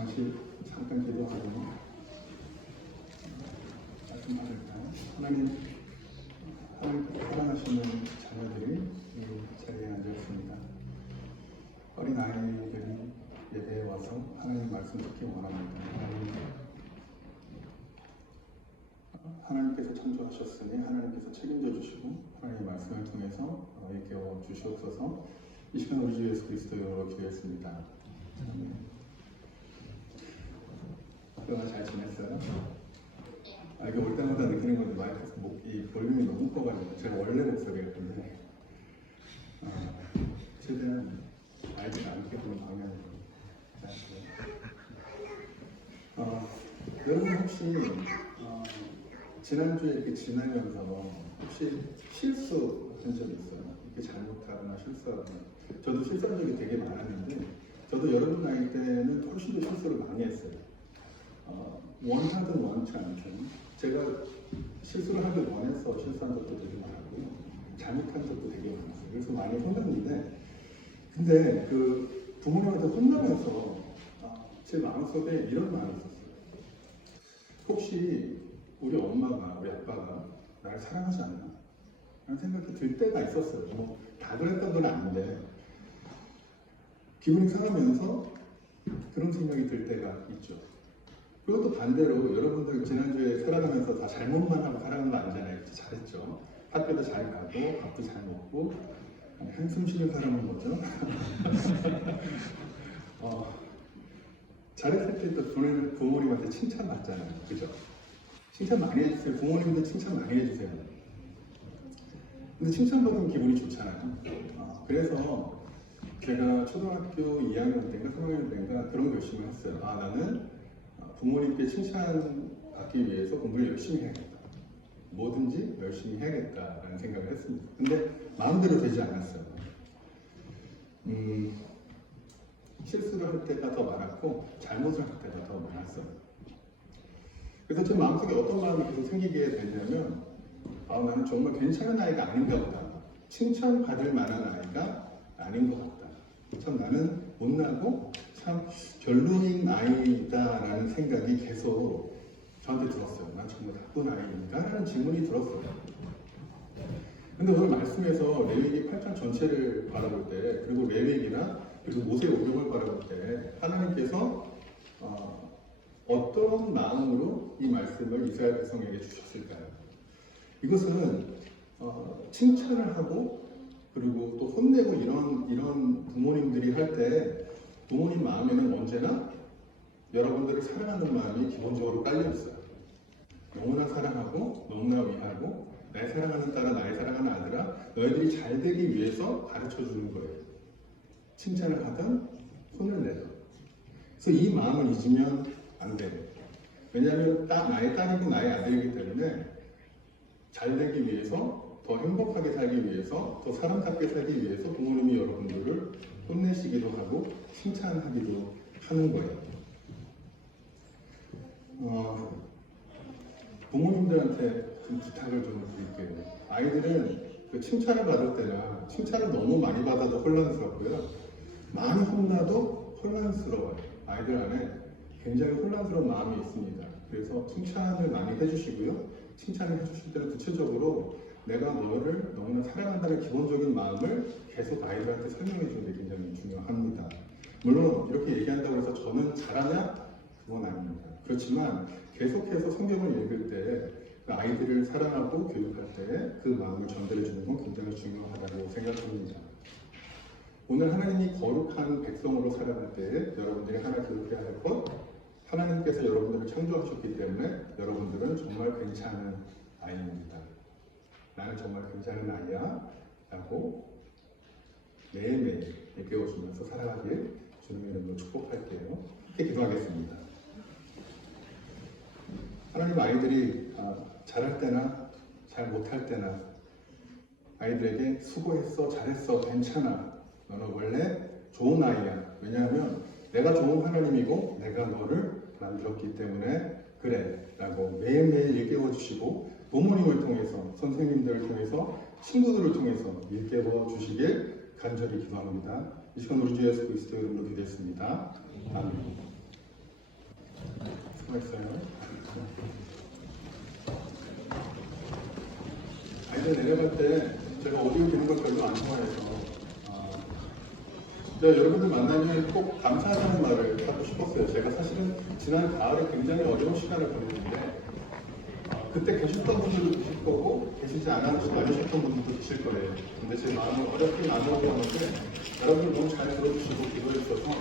잠깐 기도하고 말씀 받을까요? 하나님께서 사랑하시는 자녀들이 이 자리에 앉았습니다. 어린 아이들이 예배에 와서 하나님 말씀 듣기 원합니다. 하나님께서 창조하셨으니 하나님께서 책임져 주시고 하나님의 말씀을 통해서 일깨워 주시옵소서. 이 시간 우리 주 예수 그리스도로 기도했습니다. 그동안 잘 지냈어요? 이게 올 때마다 느끼는 건데 마이크에서 이 볼륨이 너무 커가지고 제가 원래 목소리가 근데 최대한 마이크를 안 켜보는 방향으로 여러분 혹시 지난주에 이렇게 지나면서 혹시 실수한 적 있어요? 이렇게 잘못하거나 실수하거나. 저도 실수한 적이 되게 많았는데 저도 여러분 나이 때는 훨씬 더 실수를 많이 했어요. 원하든 원치 않든 제가 실수를 하길 원해서 실수한 적도 되게 많았고요. 잘못한 적도 되게 많았어요. 그래서 많이 혼났는데 근데 그 부모님한테 혼나면서 제 마음속에 이런 마음이 있었어요. 혹시 우리 엄마가, 우리 아빠가 나를 사랑하지 않나? 라는 생각이 들 때가 있었어요. 뭐 다 그랬던 건 아닌데 기분이 상하면서 그런 생각이 들 때가 있죠. 그리고 또 반대로 여러분들 지난주에 살아가면서 다 잘못만 하고 살아가는 거 아니잖아요. 잘했죠. 학교도 잘 가고 밥도 잘 먹고 한숨 쉬는 사람은 뭐죠? 잘했을 때 또 부모님한테 칭찬 받잖아요. 그죠? 칭찬 많이 해주세요. 부모님도 칭찬 많이 해주세요. 근데 칭찬 받으면 기분이 좋잖아요. 그래서 제가 초등학교 2학년 때인가 3학년 때인가 그런 결심을 했어요. 나는 부모님께 칭찬 받기 위해서 공부를 열심히 해야겠다. 뭐든지 열심히 해야겠다라는 생각을 했습니다. 근데 마음대로 되지 않았어요. 실수를 할 때가 더 많았고 잘못을 할 때가 더 많았어요. 그래서 제 마음속에 어떤 마음이 계속 생기게 됐냐면 나는 정말 괜찮은 아이가 아닌가 보다. 칭찬받을 만한 아이가 아닌 것 같다. 참 나는 못나고 참 별로인 아이다라는 생각이 계속 저한테 들었어요. 난 정말 나쁜 아이인가? 라는 질문이 들었어요. 근데 오늘 말씀에서 레위기 8장 전체를 바라볼 때 그리고 레위기나 그리고 모세 오경을 바라볼 때 하나님께서 어떤 마음으로 이 말씀을 이스라엘 백성에게 주셨을까요? 이것은 칭찬을 하고 그리고 또 혼내고 이런 부모님들이 할 때 부모님 마음에는 언제나 여러분들을 사랑하는 마음이 기본적으로 깔려 있어요. 너무나 사랑하고 너무나 위하고 날 사랑하는 딸아 나의 사랑하는 아들아 너희들이 잘 되기 위해서 가르쳐 주는 거예요. 칭찬을 하든 혼을 내든. 그래서 이 마음을 잊으면 안 돼요. 왜냐하면 나의 딸이고 나의 아들이기 때문에 잘 되기 위해서 더 행복하게 살기 위해서 더 사람답게 살기 위해서 부모님이 여러분들을 혼내시기도 하고 칭찬하기도 하는 거예요. 부모님들한테 좀 부탁을 좀 드릴게요. 아이들은 그 칭찬을 받을 때나 칭찬을 너무 많이 받아도 혼란스럽고요. 많이 혼나도 혼란스러워요. 아이들 안에 굉장히 혼란스러운 마음이 있습니다. 그래서 칭찬을 많이 해주시고요. 칭찬을 해주실 때는 구체적으로 내가 너를 너무나 사랑한다는 기본적인 마음을 계속 아이들한테 설명해 주는 게 굉장히 중요합니다. 물론 이렇게 얘기한다고 해서 저는 잘하냐? 그건 아닙니다. 그렇지만 계속해서 성경을 읽을 때 그 아이들을 사랑하고 교육할 때 그 마음을 전달해 주는 건 굉장히 중요하다고 생각합니다. 오늘 하나님이 거룩한 백성으로 살아갈 때 여러분들이 하나 기억해야 할 것, 하나님께서 여러분들을 창조하셨기 때문에 여러분들은 정말 괜찮은 아이입니다. 나는 정말 괜찮은 아이야 라고 매일매일 얘기해주면서 살아가길 주님의 이름으로 축복할게요. 이렇게 기도하겠습니다. 하나님 아이들이 잘할 때나 잘 못할 때나 아이들에게 수고했어, 잘했어, 괜찮아. 너는 원래 좋은 아이야. 왜냐하면 내가 좋은 하나님이고 내가 너를 만들었기 때문에 그래 라고 매일매일 일깨워 주시고 부모님을 통해서 선생님들을 통해서 친구들을 통해서 일깨워 주시길 간절히 기도합니다. 이 시간 우리 주 예수 그리스도의 이름으로 기도했습니다. 아멘. 있어요. 아이들 내려갈 때 제가 오디오 듣는 걸 별로 안 좋아해서 여러분들 만나면 꼭 감사하다는 말을 하고 싶었어요. 제가 사실은 지난 가을에 굉장히 어려운 시간을 보냈는데 그때 계셨던 분들도 계실 거고 계시지 않으셨던 분들도 계실 거예요. 근데 제 마음을 어렵게 나누었는데 여러분들 너무 잘 들어주시고 기도해 주셔서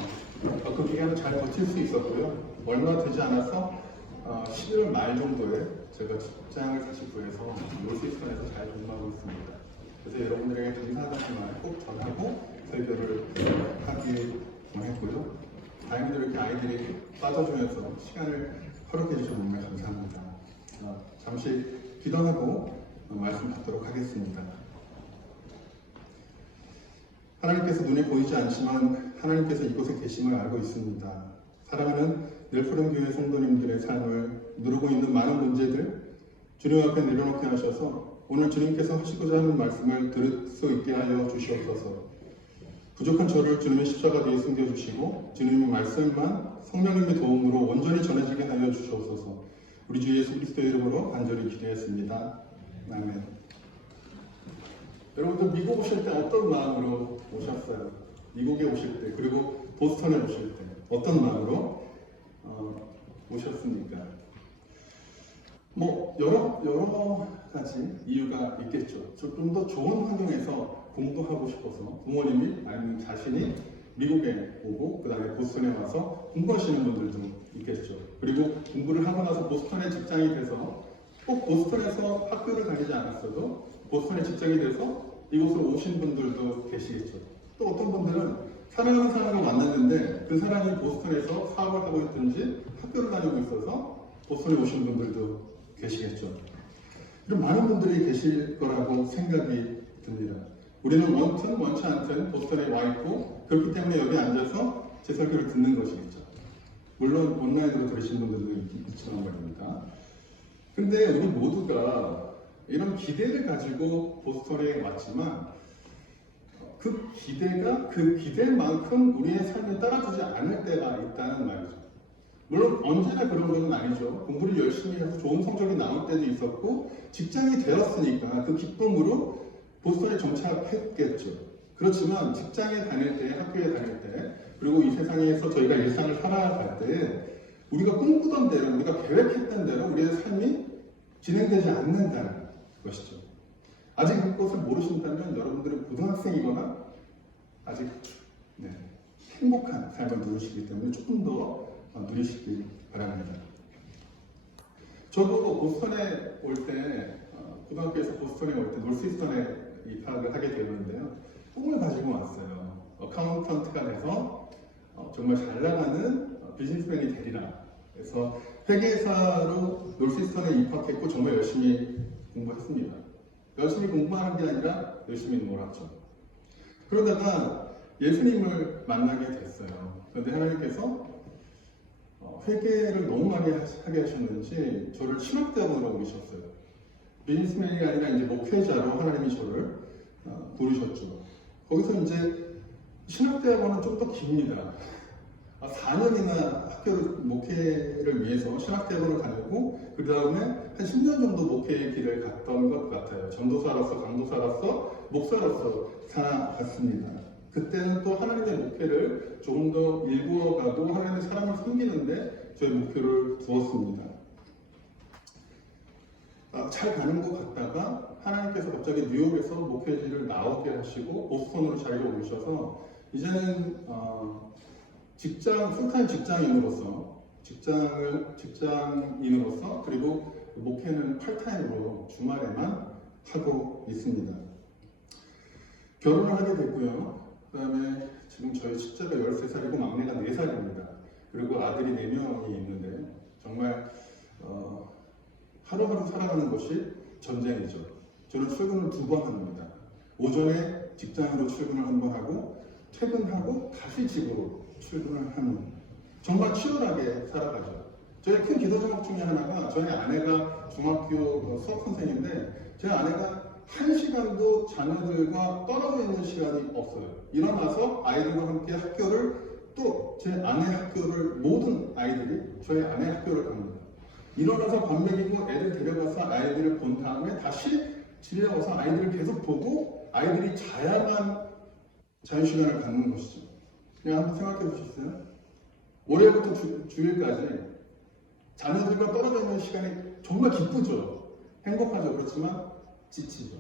그 기간을 잘 버틸 수 있었고요. 얼마 되지 않아서 11월 말 정도에 제가 직장을 다시 구해서 노스이스턴에서 잘 근무하고 있습니다. 그래서 여러분들에게 감사하다는 말 꼭 전하고 설교를 하기 원했고요. 다행히도 이렇게 아이들이 빠져주면서 시간을 허락해 주셔서 정말 감사합니다. 잠시 기도하고 말씀 받도록 하겠습니다. 하나님께서 눈에 보이지 않지만 하나님께서 이곳에 계심을 알고 있습니다. 사랑하는 넬프렘 교회 성도님들의 삶을 누르고 있는 많은 문제들 주님 앞에 내려놓게 하셔서 오늘 주님께서 하시고자 하는 말씀을 들을 수 있게 하여 주시옵소서. 부족한 저를 주님의 십자가 뒤에 숨겨주시고 주님의 말씀만 성령님의 도움으로 온전히 전해지게 하여 주시옵소서. 우리 주 예수 그리스도의 이름으로 간절히 기도했습니다. 아멘. 여러분들 미국 오실 때 어떤 마음으로 오셨어요? 미국에 오실 때 그리고 보스턴에 오실 때 어떤 마음으로 오셨습니까? 뭐 여러 가지 이유가 있겠죠. 좀 더 좋은 환경에서 공부하고 싶어서 부모님이 아니면 자신이 미국에 오고 그 다음에 보스턴에 와서 공부하시는 분들도 있겠죠. 그리고 공부를 하고 나서 보스턴에 직장이 돼서 꼭 보스턴에서 학교를 다니지 않았어도 보스턴에 직장이 돼서 이곳으로 오신 분들도 계시겠죠. 또 어떤 분들은 사랑하는 사람을 만났는데 그 사람이 보스턴에서 사업을 하고 있든지 학교를 다니고 있어서 보스턴에 오신 분들도 계시겠죠. 이런 많은 분들이 계실 거라고 생각이 듭니다. 우리는 원치 않든 보스턴에 와 있고 그렇기 때문에 여기 앉아서 제 설교를 듣는 것이겠죠. 물론 온라인으로 들으신 분들도 있지만 말입니다. 근데 우리 모두가 이런 기대를 가지고 보스턴에 왔지만 그 기대가 그 기대만큼 우리의 삶에 따라주지 않을 때가 있다는 말이죠. 물론 언제나 그런 것은 아니죠. 공부를 열심히 해서 좋은 성적이 나올 때도 있었고 직장이 되었으니까 그 기쁨으로 보스턴에 정착했겠죠. 그렇지만 직장에 다닐 때, 학교에 다닐 때, 그리고 이 세상에서 저희가 일상을 살아갈 때 우리가 꿈꾸던 대로, 우리가 계획했던 대로 우리의 삶이 진행되지 않는다는 것이죠. 아직 그것을 모르신다면 여러분들은 고등학생이거나 아직 행복한 삶을 누리시기 때문에 조금 더 누리시기 바랍니다. 저도 보스턴에 올 때, 고등학교에서 보스턴에 올 때 노스이스턴에 입학을 하게 되었는데요. 꿈을 가지고 왔어요. 어카운턴트가 돼서 정말 잘 나가는 비즈니스맨이 되리라. 그래서 회계사로 노스이스턴에 입학했고 정말 열심히 공부했습니다. 열심히 공부하는 게 아니라 열심히 놀았죠. 그러다가 예수님을 만나게 됐어요. 그런데 하나님께서 회계를 너무 많이 하게 하셨는지 저를 신학대학원으로 옮기셨어요. 비즈니스맨이 아니라 이제 목회자로 하나님이 저를 부르셨죠. 거기서 이제 신학대학원은 좀 더 깁니다. 4년이나 학교를 목회를 위해서 신학대학원을 다녔고 그 다음에 한 10년 정도 목회의 길을 갔던 것 같아요. 전도사로서, 강도사로서, 목사로서 살아갔습니다. 그때는 또 하나님의 목회를 조금 더 일구어가고 하나님의 사람을 섬기는데 저희 목표를 두었습니다. 잘 가는 것 같다가 하나님께서 갑자기 뉴욕에서 목회지를 나오게 하시고 보스턴으로 자리를 옮기셔서 이제는 풀타임 직장인으로서 그리고 목회는 팔타임으로 주말에만 하고 있습니다. 결혼을 하게 됐고요. 그 다음에 지금 저희 첫째가 13살이고 막내가 4살입니다. 그리고 아들이 4명이 있는데 정말 하루하루 살아가는 것이 전쟁이죠. 저는 출근을 2번 합니다. 오전에 직장으로 출근을 1번 하고 퇴근하고 다시 집으로 출근을 하는 정말 치열하게 살아가죠. 저의 큰 기도 제목 중에 하나가 저희 아내가 중학교 수업 선생인데 제 아내가 1시간도 자녀들과 떨어져 있는 시간이 없어요. 일어나서 아이들과 함께 학교를 또 제 아내 학교를 모든 아이들이 저희 아내 학교를 갑니다. 일어나서 밥 먹이고 애들 데려가서 아이들을 본 다음에 다시 집에 와서 아이들을 계속 보고 아이들이 자야만 자유시간을 갖는 것이죠. 그냥 한번 생각해 보셨어요? 올해부터 주일까지 자녀들과 떨어져 있는 시간이 정말 기쁘죠. 행복하죠. 그렇지만 지치죠.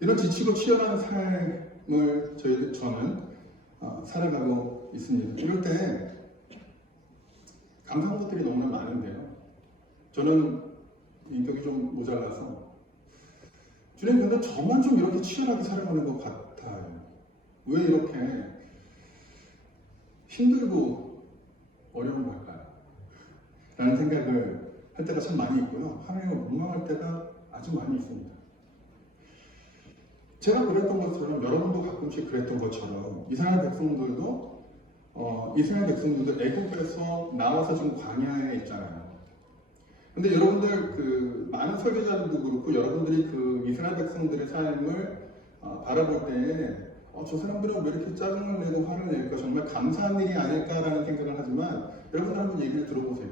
이런 지치고 치열한 삶을 저는 살아가고 있습니다. 이럴 때 감사한 것들이 너무나 많은데요. 저는 인격이 좀 모자라서 주님 근데 저만 좀 이렇게 치열하게 살아가는 것 같아요. 왜 이렇게 힘들고 어려운 걸까요? 라는 생각을 할 때가 참 많이 있고요. 하나님을 원망할 때가 아주 많이 있습니다. 제가 그랬던 것처럼 여러분도 가끔씩 그랬던 것처럼 이스라엘 백성들도 애국에서 나와서 지금 광야에 있잖아요. 근데 여러분들 그 많은 설교자들도 그렇고 여러분들이 그 이스라엘 백성들의 삶을 바라볼 때에 저 사람들은 왜 이렇게 짜증을 내고 화를 낼까 정말 감사한 일이 아닐까라는 생각을 하지만 여러분들 한번 얘기를 들어보세요.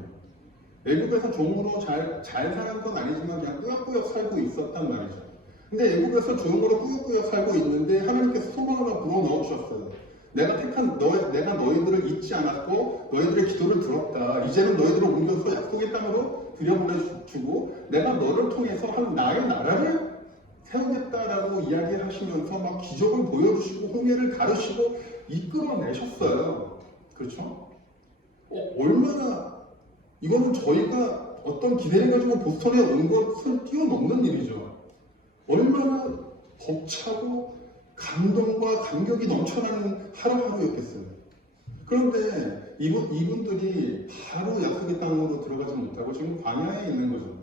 애국에서 종으로 잘 사는 건 아니지만 그냥 꾸역꾸역 살고 있었단 말이죠. 근데 애국에서 종으로 꾸역꾸역 살고 있는데 하나님께서 소망을 불어 넣으셨어요. 내가 너희들을 잊지 않았고 너희들의 기도를 들었다. 이제는 너희들을 옮겨서 약속의 땅으로 들여보내주고 내가 너를 통해서 한 나의 나라를 세우겠다라고 이야기하시면서 막 기적을 보여주시고 홍해를 가르시고 이끌어내셨어요. 그렇죠? 얼마나 이거는 저희가 어떤 기대를 가지고 보스턴에 온 것을 뛰어넘는 일이죠. 얼마나 벅차고 감동과 감격이 넘쳐나는 하루하루였겠어요. 그런데 이분들이 바로 약속의 땅으로 들어가지 못하고 지금 광야에 있는 거죠.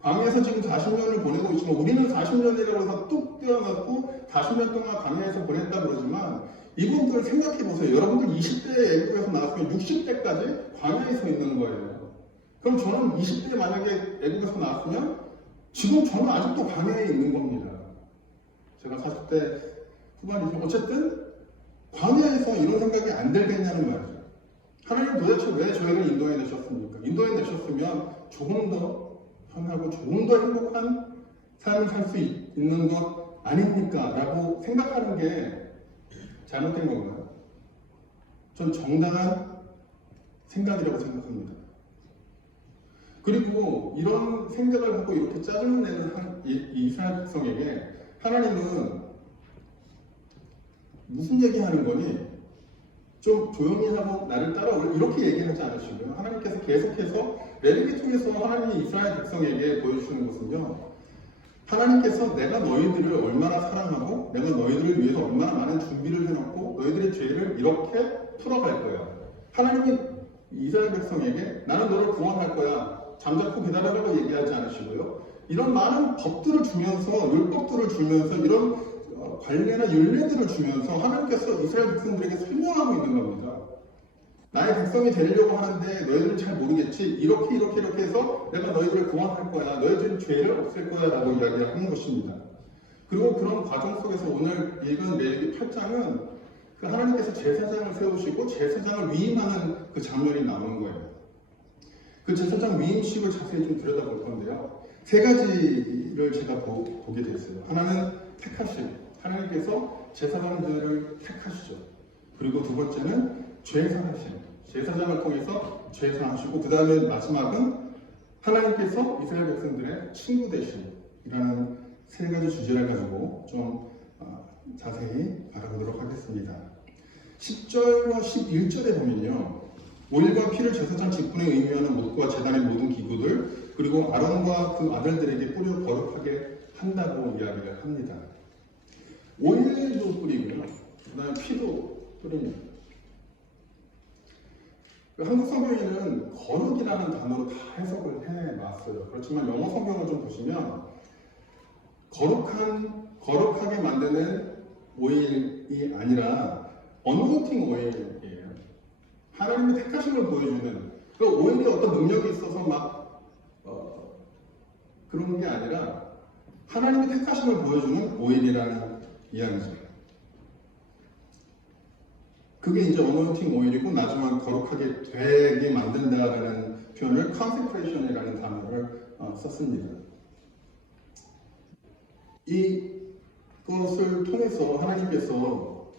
광야에서 지금 40년을 보내고 있지만 우리는 40년이라고 해서 뚝 떼어놓고 40년 동안 광야에서 보냈다 그러지만 이분들 생각해 보세요. 여러분들 20대에 애국에서 나왔으면 60대까지 광야에 서 있는 거예요. 그럼 저는 20대에 만약에 애국에서 나왔으면 지금 저는 아직도 광야에 있는 겁니다. 제가 40대 후반이지만 어쨌든 광야에서 이런 생각이 안 들겠냐는 말이죠. 하나님 도대체 왜 저희를 인도해 내셨습니까? 인도해 내셨으면 조금 더 편하고 조금 더 행복한 삶을 살 수 있는 것 아닙니까? 라고 생각하는 게 잘못된 건가요? 전 정당한 생각이라고 생각합니다. 그리고 이런 생각을 하고 이렇게 짜증을 내는 이스라엘 백성에게 하나님은 무슨 얘기하는 거니? 좀 조용히 하고 나를 따라오라 이렇게 얘기하지 않으시고요. 하나님께서 계속해서 레위기 통해서 하나님이 이스라엘 백성에게 보여주시는 것은요. 하나님께서 내가 너희들을 얼마나 사랑하고 내가 너희들을 위해서 얼마나 많은 준비를 해놓고 너희들의 죄를 이렇게 풀어갈 거야. 하나님이 이스라엘 백성에게 나는 너를 구원할 거야. 잠자코 기다려라고 얘기하지 않으시고요. 이런 많은 법들을 주면서 율법들을 주면서 이런 관례나 율례들을 주면서 하나님께서 이스라엘 백성들에게 설명하고 있는 겁니다. 나의 백성이 되려고 하는데 너희들은 잘 모르겠지. 이렇게 해서 내가 너희들을 구원할 거야. 너희들은 죄를 없앨 거야 라고 이야기를 하는 것입니다. 그리고 그런 과정 속에서 오늘 읽은 레위기 8장은 그 하나님께서 제사장을 세우시고 제사장을 위임하는 그 장면이 나오는 거예요. 그 제사장 위임식을 자세히 좀 들여다볼 건데요. 세 가지를 제가 보게 됐어요. 하나는 택하심. 하나님께서 제사장들을 택하시죠. 그리고 두 번째는 죄사하심. 제사장을 통해서 죄사하시고 그 다음에 마지막은 하나님께서 이스라엘 백성들의 친구 되심이라는 세 가지 주제를 가지고 좀 자세히 알아보도록 하겠습니다. 10절과 11절에 보면요. 오일과 피를 제사장 직분에 의미하는 못과 제단의 모든 기구들 그리고 아론과 그 아들들에게 뿌려 거룩하게 한다고 이야기를 합니다. 오일도 뿌리고요. 그 다음에 피도 뿌립니다. 한국 성경에는 거룩이라는 단어로 다 해석을 해놨어요. 그렇지만 영어 성경을 좀 보시면 거룩하게 만드는 오일이 아니라 어노인팅 오일이에요. 하나님의 택하심을 보여주는 그 오일이 어떤 능력이 있어서 막 그런 게 아니라 하나님의 택하심을 보여주는 오일이라는 이야기죠. 그게 이제 어노인팅 오일이고 나중에 거룩하게 되게 만든다라는 표현을 consecration이라는 단어를 썼습니다. 이것을 통해서 하나님께서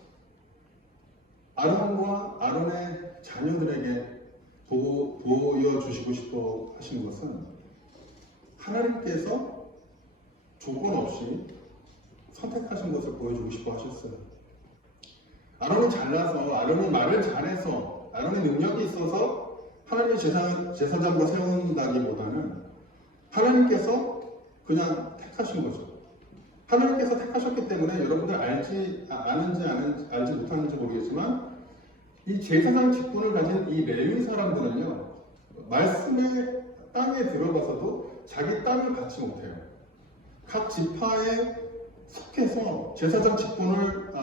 아론과 아론의 자녀들에게 보여주시고 싶어 하신 것은 하나님께서 조건 없이 선택하신 것을 보여주고 싶어 하셨어요. 아론이 잘나서, 아론이 말을 잘해서, 아론의 능력이 있어서 하나님의 제사장과 세운다기보다는 하나님께서 그냥 택하신 거죠. 하나님께서 택하셨기 때문에 여러분들 알지 못하는지 모르겠지만 이 제사장 직분을 가진 이 레위 사람들은요, 말씀의 땅에 들어가서도 자기 땅을 갖지 못해요. 각 지파에 속해서 제사장 직분을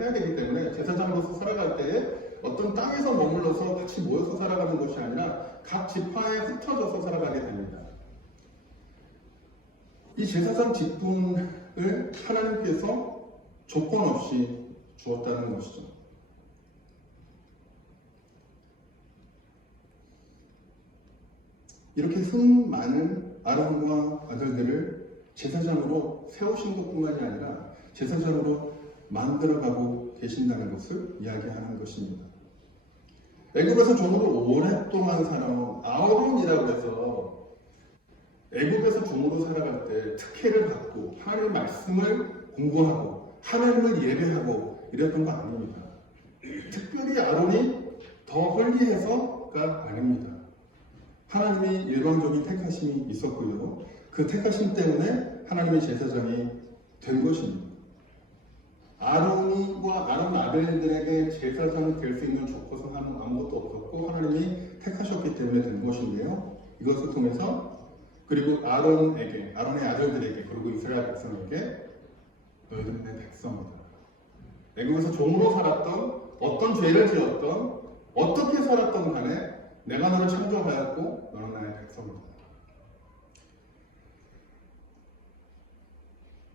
해야 되기 때문에 제사장으로서 살아갈 때에 어떤 땅에서 머물러서 같이 모여서 살아가는 것이 아니라 각 지파에 흩어져서 살아가게 됩니다. 이 제사장 직분을 하나님께서 조건 없이 주었다는 것이죠. 이렇게 많은 아론과 아들들을 제사장으로 세우신 것뿐만이 아니라 제사장으로 만들어가고 계신다는 것을 이야기하는 것입니다. 애굽에서 종으로 오랫동안 살아온 아론이라고 해서 애굽에서 종으로 살아갈 때 특혜를 받고 하나님의 말씀을 공부하고 하나님을 예배하고 이랬던 거 아닙니다. 특별히 아론이 더 홀리해서가 아닙니다. 하나님이 일방적인 택하심이 있었고요. 그 택하심 때문에 하나님의 제사장이 된 것입니다. 아론과 아론 아들들에게 제사장이 될 수 있는 조건은 아무것도 없었고 하나님이 택하셨기 때문에 된 것인데요. 이것을 통해서 그리고 아론의 아들들에게 그리고 이스라엘 백성에게 너희들은 내 백성이다. 애굽에서 종으로 살았던 어떤 죄를 지었던 어떻게 살았던 간에 내가 너를 창조하였고 너는 나의 백성이다.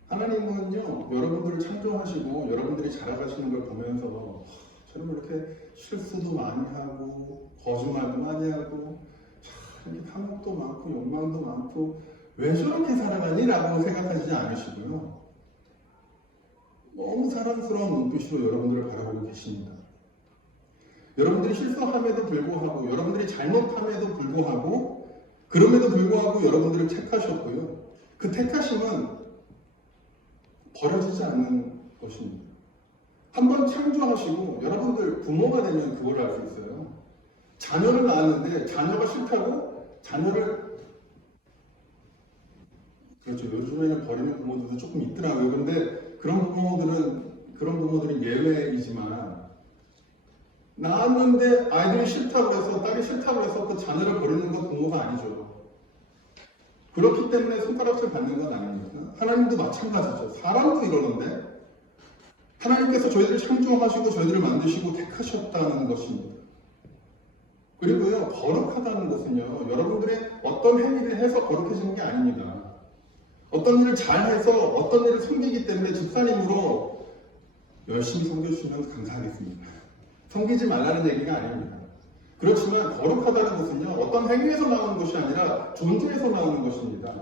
하나님은요 여러분들을 창조하시고 여러분들이 자라가시는 걸 보면서 저는 이렇게 실수도 많이 하고 거짓말도 많이 하고 이렇게 탐욕도 많고 욕망도 많고 왜 저렇게 살아가니? 라고 생각하시지 않으시고요. 너무 사랑스러운 눈빛으로 여러분들을 바라보고 계십니다. 여러분들이 실수함에도 불구하고 여러분들이 잘못함에도 불구하고 그럼에도 불구하고 여러분들을 택하셨고요. 그 택하심은 버려지지 않는 것입니다. 한번 창조하시고 여러분들 부모가 되면 그걸 알 수 있어요. 자녀를 낳았는데 자녀가 싫다고 자녀를 그렇죠. 요즘에는 버리는 부모들도 조금 있더라고요. 근데 그런 부모들은 예외이지만 낳았는데 아이들이 싫다고 해서 딸이 싫다고 해서 그 자녀를 버리는 건 부모가 아니죠. 그렇기 때문에 손가락질 받는 건 아닙니다. 하나님도 마찬가지죠. 사람도 이러는데 하나님께서 저희들을 창조하시고 저희들을 만드시고 택하셨다는 것입니다. 그리고요, 거룩하다는 것은요, 여러분들의 어떤 행위를 해서 거룩해지는 게 아닙니다. 어떤 일을 잘해서 어떤 일을 섬기기 때문에 집사님으로 열심히 섬겨주시면 감사하겠습니다. 섬기지 말라는 얘기가 아닙니다. 그렇지만 거룩하다는 것은요, 어떤 행위에서 나오는 것이 아니라 존재에서 나오는 것입니다.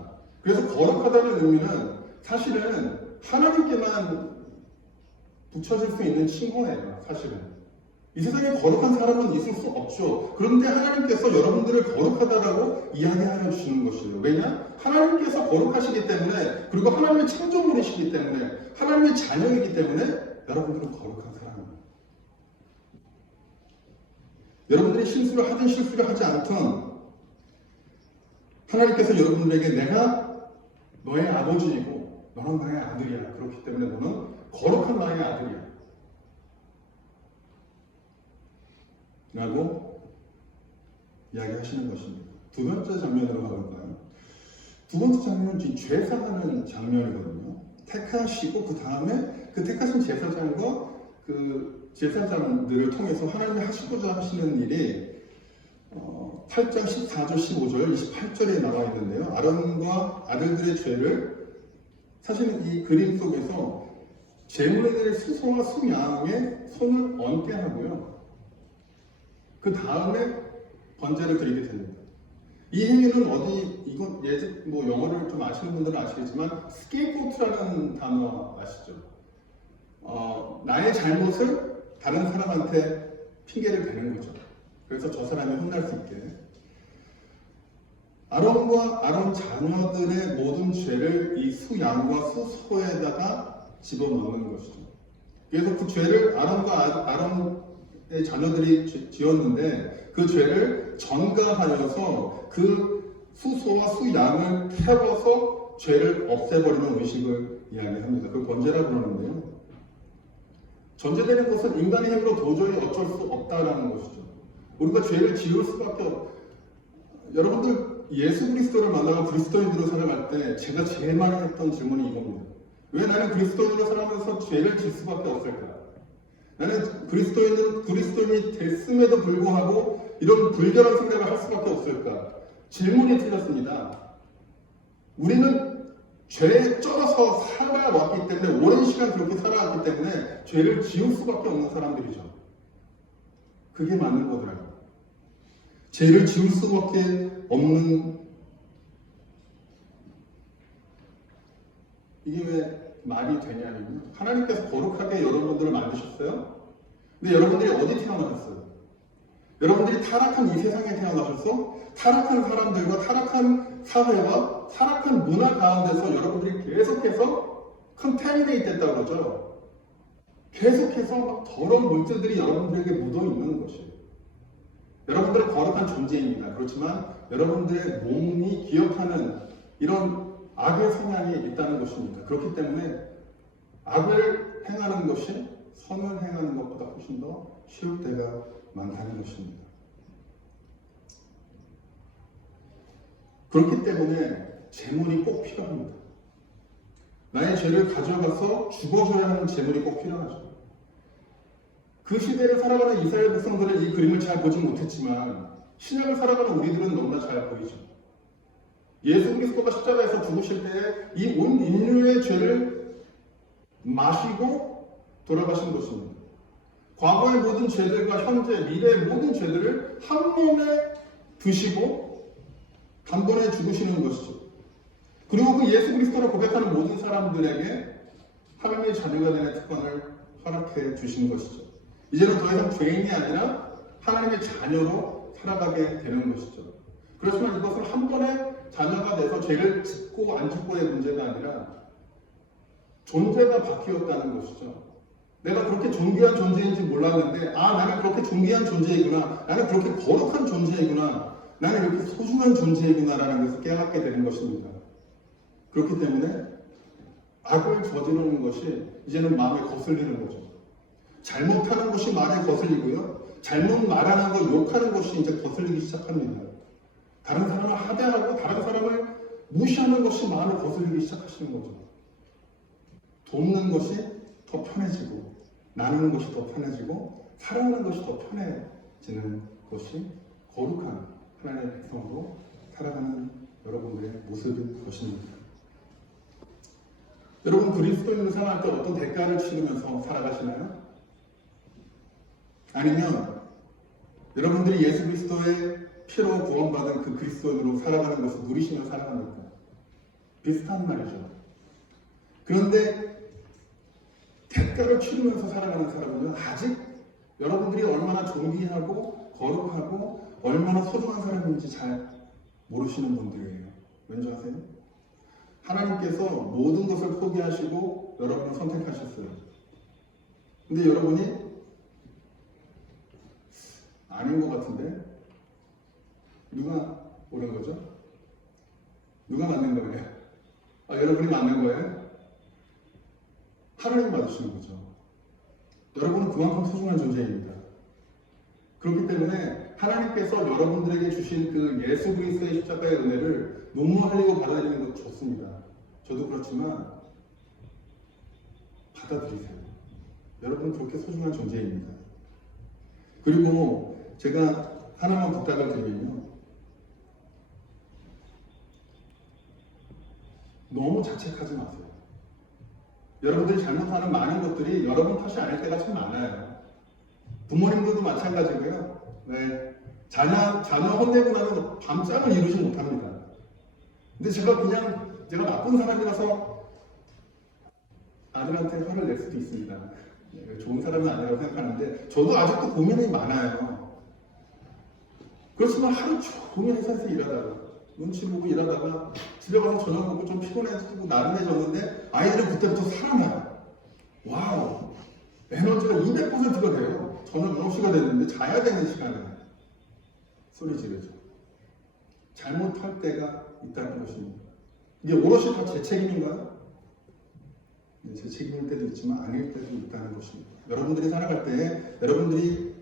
그래서 거룩하다는 의미는 사실은 하나님께만 붙여질 수 있는 칭호예요, 사실은. 이 세상에 거룩한 사람은 있을 수 없죠. 그런데 하나님께서 여러분들을 거룩하다라고 이야기하여 주시는 것이에요. 왜냐? 하나님께서 거룩하시기 때문에, 그리고 하나님의 창조물이시기 때문에, 하나님의 자녀이기 때문에 여러분들은 거룩한 사람입니다. 여러분들이 실수를 하든 실수를 하지 않든 하나님께서 여러분들에게 내가 너의 아버지이고 너는 나의 아들이야. 그렇기 때문에 너는 거룩한 나의 아들이야. 라고 이야기하시는 것입니다. 두 번째 장면으로 가볼까요? 두 번째 장면은 이 죄사하는 장면이거든요. 택하시고 그 다음에 그 택하신 제사장과 그 제사장들을 통해서 하나님이 하시고자 하시는 일이 8장 14절, 15절, 28절에 나와 있는데요. 아론과 아들들의 죄를 사실은 이 그림 속에서 재물에 수소와 수양에 손을 얹게 하고요. 그 다음에 번제를 드리게 됩니다. 이 행위는 이건 예전 영어를 좀 아시는 분들은 아시겠지만 스케이프포트라는 단어 아시죠? 나의 잘못을 다른 사람한테 핑계를 대는 거죠. 그래서 저 사람이 혼날 수 있게. 아론과 아론 자녀들의 모든 죄를 이 수양과 수소에다가 집어넣는 것이죠. 그래서 그 죄를 아론과 아론의 자녀들이 지었는데 그 죄를 전가하여서 그 수소와 수양을 태워서 죄를 없애버리는 의식을 이야기합니다. 그걸 번제라고 그러는데요. 전제되는 것은 인간의 힘으로 도저히 어쩔 수 없다라는 것이죠. 우리가 죄를 지을 수밖에 여러분들 예수 그리스도를 만나고 그리스도인으로 살아갈 때 제가 제일 많이 했던 질문이 이겁니다. 왜 나는 그리스도인으로 살아가면서 죄를 질 수밖에 없을까? 나는 그리스도인이 됐음에도 불구하고 이런 불결한 생각을 할 수밖에 없을까? 질문이 틀렸습니다. 우리는 죄에 쪄서 살아왔기 때문에 오랜 시간 그렇게 살아왔기 때문에 죄를 지을 수밖에 없는 사람들이죠. 그게 맞는 거더라고요. 죄를 지을 수밖에 없는 이게 왜 말이 되냐면 하나님께서 거룩하게 여러분들을 만드셨어요. 근데 여러분들이 어디 태어나셨어요? 여러분들이 타락한 이 세상에 태어나셔서 타락한 사람들과 타락한 사회와 타락한 문화 가운데서 여러분들이 계속해서 컨테미네이트 됐다고 그러죠. 계속해서 막 더러운 물질들이 여러분들에게 묻어있는 것이에요. 여러분들은 거룩한 존재입니다. 그렇지만 여러분들의 몸이 기억하는 이런 악의 성향이 있다는 것입니다. 그렇기 때문에 악을 행하는 것이 선을 행하는 것보다 훨씬 더 쉬울 때가 많다는 것입니다. 그렇기 때문에 재물이 꼭 필요합니다. 나의 죄를 가져가서 죽어줘야 하는 재물이 꼭 필요하죠. 그 시대를 살아가는 이스라엘 백성들은 이 그림을 잘 보지 못했지만 신약을 살아가는 우리들은 너무나 잘 보이죠. 예수 그리스도가 십자가에서 죽으실 때에 이 온 인류의 죄를 마시고 돌아가신 것입니다. 과거의 모든 죄들과 현재, 미래의 모든 죄들을 한 몸에 드시고 단번에 죽으시는 것이죠. 그리고 그 예수 그리스도를 고백하는 모든 사람들에게 하나님의 자녀가 되는 특권을 허락해 주신 것이죠. 이제는 더 이상 죄인이 아니라 하나님의 자녀로 살아가게 되는 것이죠. 그렇지만 이것은 한 번에 자녀가 돼서 죄를 짓고 안 짓고의 문제가 아니라 존재가 바뀌었다는 것이죠. 내가 그렇게 존귀한 존재인지 몰랐는데 나는 그렇게 존귀한 존재이구나. 나는 그렇게 거룩한 존재이구나. 나는 이렇게 소중한 존재이구나라는 것을 깨닫게 되는 것입니다. 그렇기 때문에 악을 저지르는 것이 이제는 마음에 거슬리는 거죠. 잘못하는 것이 마음에 거슬리고요. 잘못 말하는 것, 욕하는 것이 이제 거슬리기 시작합니다. 다른 사람을 하대하고 다른 사람을 무시하는 것이 마음에 거슬리기 시작하시는 거죠. 돕는 것이 더 편해지고 나누는 것이 더 편해지고 사랑하는 것이 더 편해지는 것이 거룩한 하나님의 백성으로 살아가는 여러분들의 모습일 것입니다. 여러분 그리스도인으로 살아갈 때 어떤 대가를 치르면서 살아가시나요? 아니면 여러분들이 예수 그리스도의 피로 구원받은 그 그리스도인으로 살아가는 것을 누리시며 살아갑니까? 비슷한 말이죠. 그런데 대가를 치르면서 살아가는 사람은 아직 여러분들이 얼마나 존귀하고 거룩하고 얼마나 소중한 사람인지 잘 모르시는 분들이에요. 왠지 아세요? 하나님께서 모든 것을 포기하시고 여러분을 선택하셨어요. 근데 여러분이 아닌 것 같은데 누가 옳은 거죠? 누가 맞는 거예요? 여러분이 맞는 거예요? 하나님 맞으시는 거죠. 여러분은 그만큼 소중한 존재입니다. 그렇기 때문에 하나님께서 여러분들에게 주신 그 예수 그리스도의 십자가의 은혜를 눈물 흘리고 받아들이는 것도 좋습니다. 저도 그렇지만 받아들이세요. 여러분은 그렇게 소중한 존재입니다. 그리고 제가 하나만 부탁을 드리면요. 너무 자책하지 마세요. 여러분들이 잘못하는 많은 것들이 여러분 탓이 아닐 때가 참 많아요. 부모님들도 마찬가지고요. 네. 자녀 혼내고 나면 밤잠을 이루지 못합니다. 근데 제가 나쁜 사람이라서 아들한테 화를 낼 수도 있습니다. 네, 좋은 사람은 아니라고 생각하는데 저도 아직도 고민이 많아요. 그렇지만 하루 종일 회사에서 일하다가 눈치 보고 일하다가 집에 가서 저녁 먹고 좀 피곤해지고 나른해졌는데 아이들은 그때부터 살아나요. 와우, 에너지가 200%가 돼요. 저녁 9시가 됐는데 자야 되는 시간에 소리 지르죠. 잘못할 때가 있다는 것입니다. 이게 오롯이 다 제 책임인가요? 네, 제 책임일 때도 있지만 아닐 때도 있다는 것입니다. 여러분들이 살아갈 때 여러분들이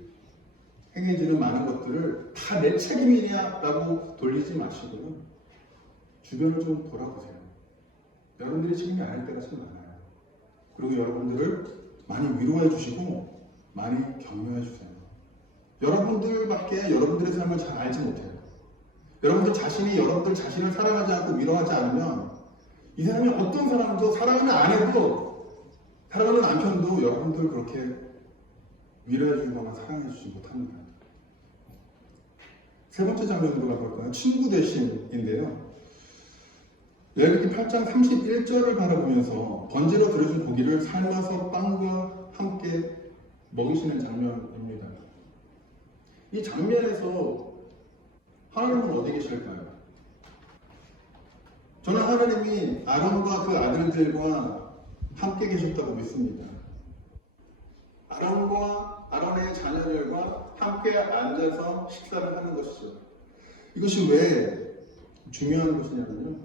행해지는 많은 것들을 다 내 책임이냐라고 돌리지 마시고요. 주변을 좀 돌아보세요. 여러분들이 책임이 아닐 때가 참 많아요. 그리고 여러분들을 많이 위로해 주시고 많이 격려해 주세요. 여러분들밖에 여러분들의 삶을 잘 알지 못해요. 여러분들 자신을 사랑하지 않고 위로하지 않으면 이 사람이 어떤 사람도 사랑하는 아내도 사랑하는 남편도 여러분들 그렇게 위로해 주거나 사랑해 주지 못합니다. 세 번째 장면으로 가볼까요? 친구 대신인데요. 레위기 8장 31절을 바라보면서 번제로 드려진 고기를 삶아서 빵과 함께 먹이시는 장면입니다. 이 장면에서 하나님은 어디 계실까요? 저는 하나님이 아론과 그 아들들과 함께 계셨다고 믿습니다. 아론의 자녀들과 함께 앉아서 식사를 하는 것이죠. 이것이 왜 중요한 것이냐면요.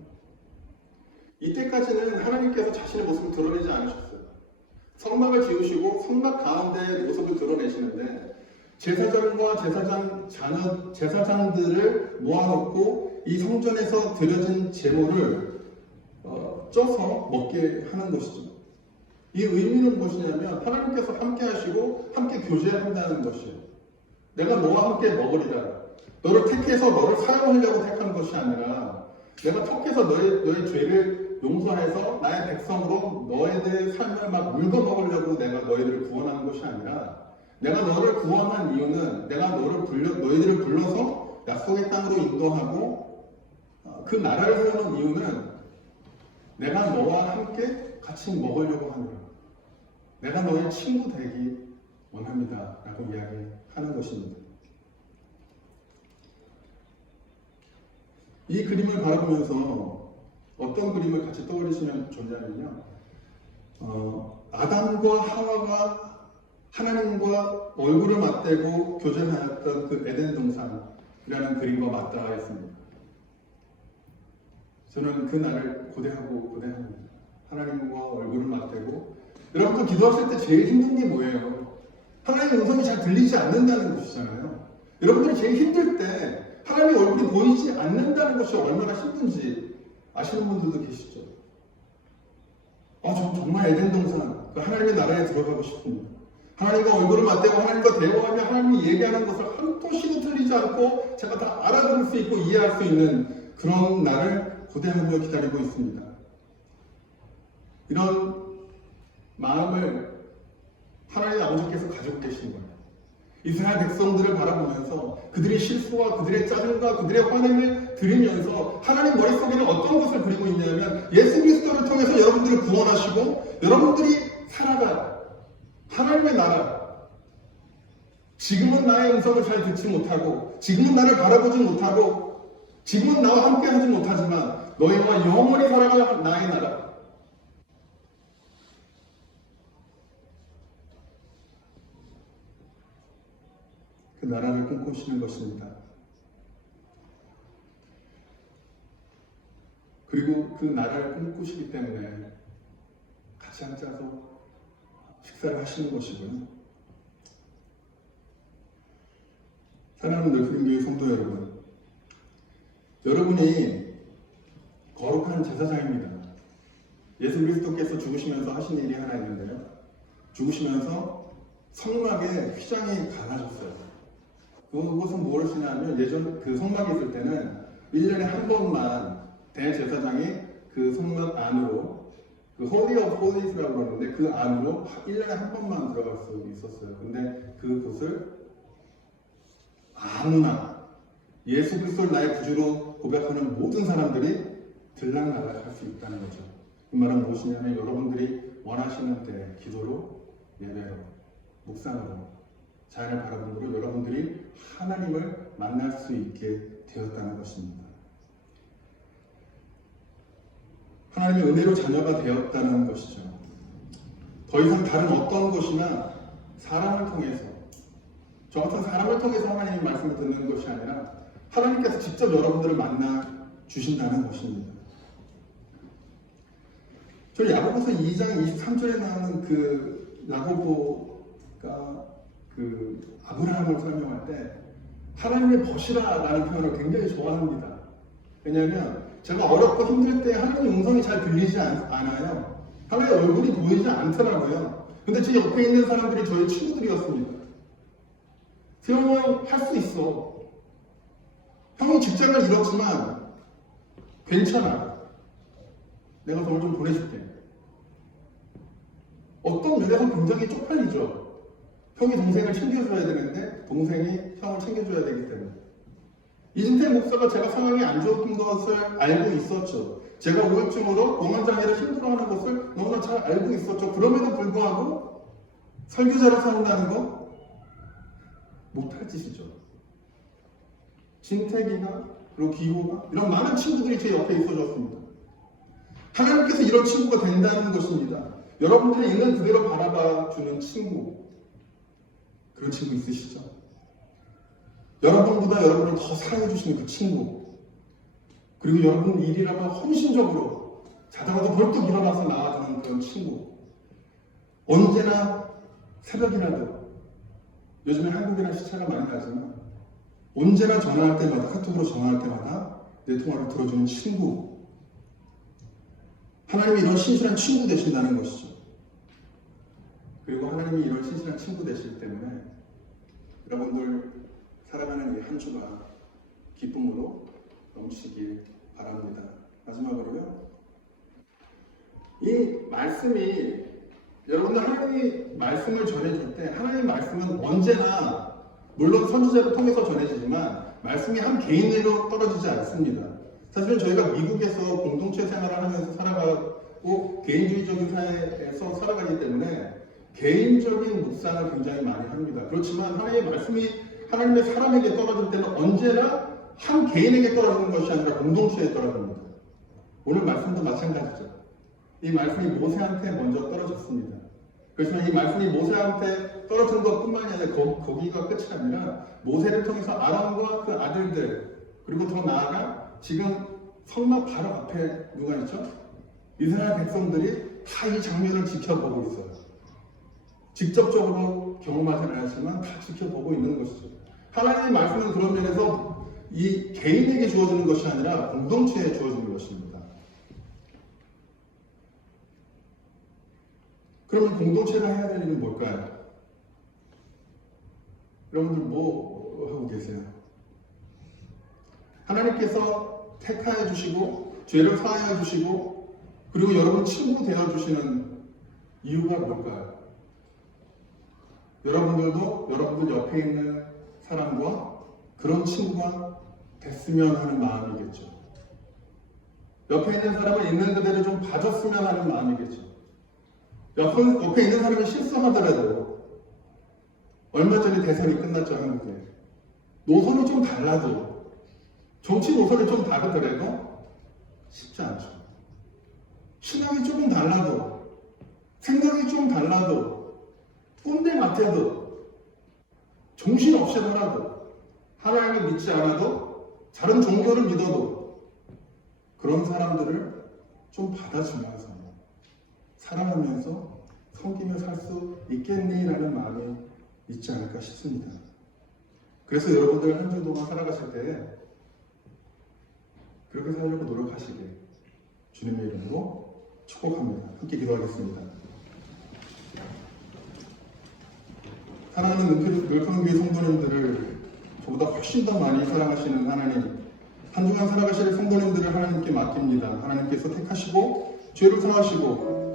이때까지는 하나님께서 자신의 모습을 드러내지 않으셨어요. 성막을 지으시고 성막 가운데 모습을 드러내시는데 제사장과 제사장들을 모아놓고 이 성전에서 드려진 제물을 쪄서 먹게 하는 것이죠. 이 의미는 무엇이냐면 하나님께서 함께 하시고 함께 교제한다는 것이에요. 내가 너와 함께 먹으리라. 너를 택해서 너를 사용하려고 택한 것이 아니라 내가 택해서 너의 죄를 용서해서 나의 백성으로 너희들의 삶을 막 물고 먹으려고 내가 너희들을 구원하는 것이 아니라 내가 너를 구원한 이유는 내가 너희들을 불러서 약속의 땅으로 인도하고 그 나라를 세우는 이유는 내가 너와 함께 같이 먹으려고 하느라 내가 너의 친구 되기 원합니다 라고 이야기하는 것입니다. 이 그림을 바라보면서 어떤 그림을 같이 떠올리시면 좋냐면요. 아담과 하와가 하나님과 얼굴을 맞대고 교제하였던 그 에덴 동산이라는 그림과 맞닿아 있습니다. 저는 그 날을 고대합니다. 하나님과 얼굴을 맞대고 여러분들 기도하실 때 제일 힘든 게 뭐예요? 하나님의 음성이 잘 들리지 않는다는 것이잖아요. 여러분들이 제일 힘들 때 하나님의 얼굴이 보이지 않는다는 것이 얼마나 힘든지 아시는 분들도 계시죠? 저 정말 에덴 동산, 그 하나님의 나라에 들어가고 싶습니다. 하나님과 얼굴을 맞대고 하나님과 대화하며 하나님이 얘기하는 것을 한 토시도 틀리지 않고 제가 다 알아들을 수 있고 이해할 수 있는 그런 날을 고대하며 기다리고 있습니다. 이런 마음을 하나님 아버지께서 가지고 계신 거예요. 이스라엘 백성들을 바라보면서 그들의 실수와 그들의 짜증과 그들의 환영을 들으면서 하나님 머릿속에는 어떤 것을 그리고 있냐면 예수 그리스도를 통해서 여러분들을 구원하시고 여러분들이 살아가 하나님의 나라. 지금은 나의 음성을 잘 듣지 못하고 지금은 나를 바라보지 못하고 지금은 나와 함께 하지 못하지만 너희와 영원히 살아갈 나의 나라. 그 나라를 꿈꾸시는 것입니다. 그리고 그 나라를 꿈꾸시기 때문에 같이 앉아서 식사를 하시는 것이고요. 사랑하는 늘푸림교회 성도 여러분, 여러분이 거룩한 제사장입니다. 예수 그리스도께서 죽으시면서 하신 일이 하나 있는데요. 죽으시면서 성막에 휘장이 갈라졌어요. 그것은 무엇이냐면 예전 그 성막에 있을 때는 1년에 한 번만 대제사장이 그 성막 안으로 그 Holy of Holies라고 그러는데 그 안으로 1년에 한 번만 들어갈 수 있었어요. 근데 그곳을 아무나 예수 그리스도를 나의 구주로 고백하는 모든 사람들이 들락날락할 수 있다는 거죠. 그 말은 무엇이냐면 여러분들이 원하시는 때 기도로, 예배로, 묵상으로, 자연을 바라보므로 여러분들이 하나님을 만날 수 있게 되었다는 것입니다. 하나님의 은혜로 자녀가 되었다는 것이죠. 더 이상 다른 어떤 것이나 사람을 통해서, 저 같은 사람을 통해서 하나님의 말씀을 듣는 것이 아니라 하나님께서 직접 여러분들을 만나 주신다는 것입니다. 저 야고보서 2장 23절에 나오는 그 야고보가 그 아브라함을 설명할 때 하나님의 벗이라라는 표현을 굉장히 좋아합니다. 왜냐하면 제가 어렵고 힘들 때 하나님의 음성이 잘 들리지 않아요. 하나님의 얼굴이 보이지 않더라고요. 근데 제 옆에 있는 사람들이 저희 친구들이었습니다. 세영이 형 할 수 있어. 형이 직장을 잃었지만 괜찮아. 내가 돈을 좀 보내줄게. 어떤 면에서 굉장히 쪽팔리죠. 형이 동생을 챙겨줘야 되는데 동생이 형을 챙겨줘야 되기 때문에. 이진태 목사가 제가 상황이 안 좋은 것을 알고 있었죠. 제가 우울증으로 공황장애를 힘들어하는 것을 너무나 잘 알고 있었죠. 그럼에도 불구하고 설교자로 산다는 거 못할 짓이죠. 진택이나 그리고 기호가 이런 많은 친구들이 제 옆에 있어줬습니다. 하나님께서 이런 친구가 된다는 것입니다. 여러분들이 있는 그대로 바라봐주는 친구, 그런 친구 있으시죠? 여러분보다 여러분을 더 사랑해주시는 그 친구, 그리고 여러분 일이라면 헌신적으로 자다가도 벌떡 일어나서 나아가는 그런 친구, 언제나 새벽이라도, 요즘에 한국이나 시차가 많이 나지만 언제나 전화할 때마다, 카톡으로 전화할 때마다 내 통화를 들어주는 친구, 하나님이 이런 신실한 친구 되신다는 것이죠. 그리고 하나님이 이런 신실한 친구 되시기 때문에 여러분들 살아가는 이 한 주가 기쁨으로 넘치길 바랍니다. 마지막으로요, 이 말씀이 여러분들 하나님이 말씀을 전해줄 때 하나님의 말씀은 언제나 물론 선지자를 통해서 전해지지만 말씀이 한 개인으로 떨어지지 않습니다. 사실은 저희가 미국에서 공동체 생활을 하면서 살아가고 개인주의적인 사회에서 살아가기 때문에 개인적인 묵상을 굉장히 많이 합니다. 그렇지만 하나님의 말씀이 하나님의 사람에게 떨어질 때는 언제나 한 개인에게 떨어지는 것이 아니라 공동체에 떨어집니다. 오늘 말씀도 마찬가지죠. 이 말씀이 모세한테 먼저 떨어졌습니다. 그렇지만 이 말씀이 모세한테 떨어진 것뿐만이 아니라 거기가 끝이 아니라 모세를 통해서 아론과 그 아들들, 그리고 더 나아가 지금 성막 바로 앞에 누가 있죠? 이스라엘 백성들이 다 이 장면을 지켜보고 있어요. 직접적으로 경험하지는 않았지만 다 지켜보고 있는 것이죠. 하나님의 말씀은 그런 면에서 이 개인에게 주어지는 것이 아니라 공동체에 주어지는 것입니다. 그러면 공동체가 해야 될 일은 뭘까요? 여러분들 뭐 하고 계세요? 하나님께서 택하여 주시고 죄를 사하여 주시고 그리고 여러분 친구 되어 주시는 이유가 뭘까요? 여러분들도 여러분들 옆에 있는 사람과 그런 친구가 됐으면 하는 마음이겠죠. 옆에 있는 사람을 있는 그대로 좀 봐줬으면 하는 마음이겠죠. 옆에 있는 사람이 실수하더라도, 얼마 전에 대선이 끝났죠, 한국에. 노선이 좀 달라도, 정치 노선이 좀 다르더라도 쉽지 않죠. 신앙이 조금 달라도, 생각이 좀 달라도, 꼰대 같아도, 정신 없이더라도, 하나님을 믿지 않아도, 다른 종교를 믿어도 그런 사람들을 좀 받아주면서 살아가면서 섬기며 살 수 있겠니라는 마음이 있지 않을까 싶습니다. 그래서 여러분들 한 주 동안 살아가실 때 그렇게 살려고 노력하시길 주님의 이름으로 축복합니다. 함께 기도하겠습니다. 사랑하는 늘평교회 성도님들을 저보다 훨씬 더 많이 사랑하시는 하나님, 한 주간 살아가실 성도님들을 하나님께 맡깁니다. 하나님께서 택하시고 죄를 사하시고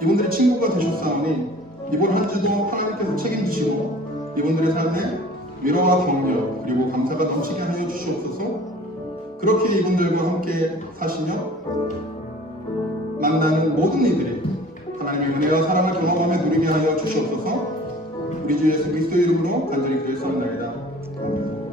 이분들이 친구가 되셨사오니 이번 한 주도 하나님께서 책임지시고 이분들의 삶에 위로와 격려 그리고 감사가 넘치게 하여 주시옵소서. 그렇게 이분들과 함께 사시며 만나는 모든 이들이 하나님의 은혜와 사랑을 경험하며 누리게 하여 주시옵소서. 우리 주 예수 그리스도의 이름으로 간절히 기도했사옵나이다. 아멘.